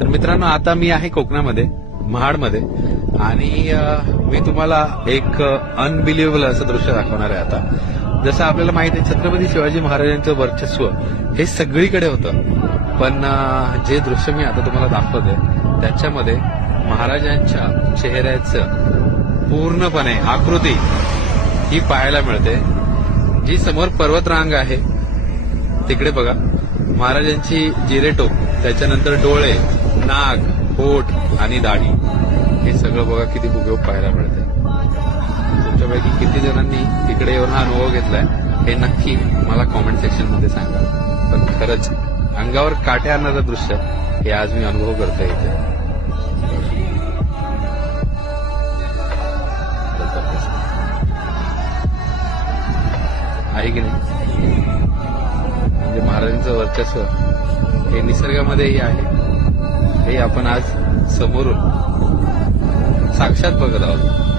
तर मित्रांनो, आता मी आहे कोकणामध्ये, महाडमध्ये, आणि मी तुम्हाला एक अनबिलिव्हेबल असं दृश्य दाखवणार आहे. आता जसं आपल्याला माहिती आहे, छत्रपती शिवाजी महाराजांचं वर्चस्व हे सगळीकडे होतं, पण जे दृश्य मी आता तुम्हाला दाखवतोय त्याच्यामध्ये महाराजांच्या चेहऱ्याचं पूर्णपणे आकृती ही पाहायला मिळते. जी समोर पर्वतरांग आहे तिकडे बघा, महाराजांची जिरेटोप, त्याच्यानंतर डोळे, नाक, होठ आणि दाढी, हे सगळं बघा किती हुबेहूब पाहायला मिळते. तुमच्यापैकी किती जणांनी तिकडे येऊन हा अनुभव घेतलाय हे नक्की मला कॉमेंट सेक्शन मध्ये सांगा. पण खरंच अंगावर काटे आणणारं दृश्य हे आज मी अनुभव करतोय इथे. आहे की नाही? म्हणजे महाराजांचं वर्चस्व हे निसर्गामध्येही आहे, हे आपण आज समोरून साक्षात बघत आहोत.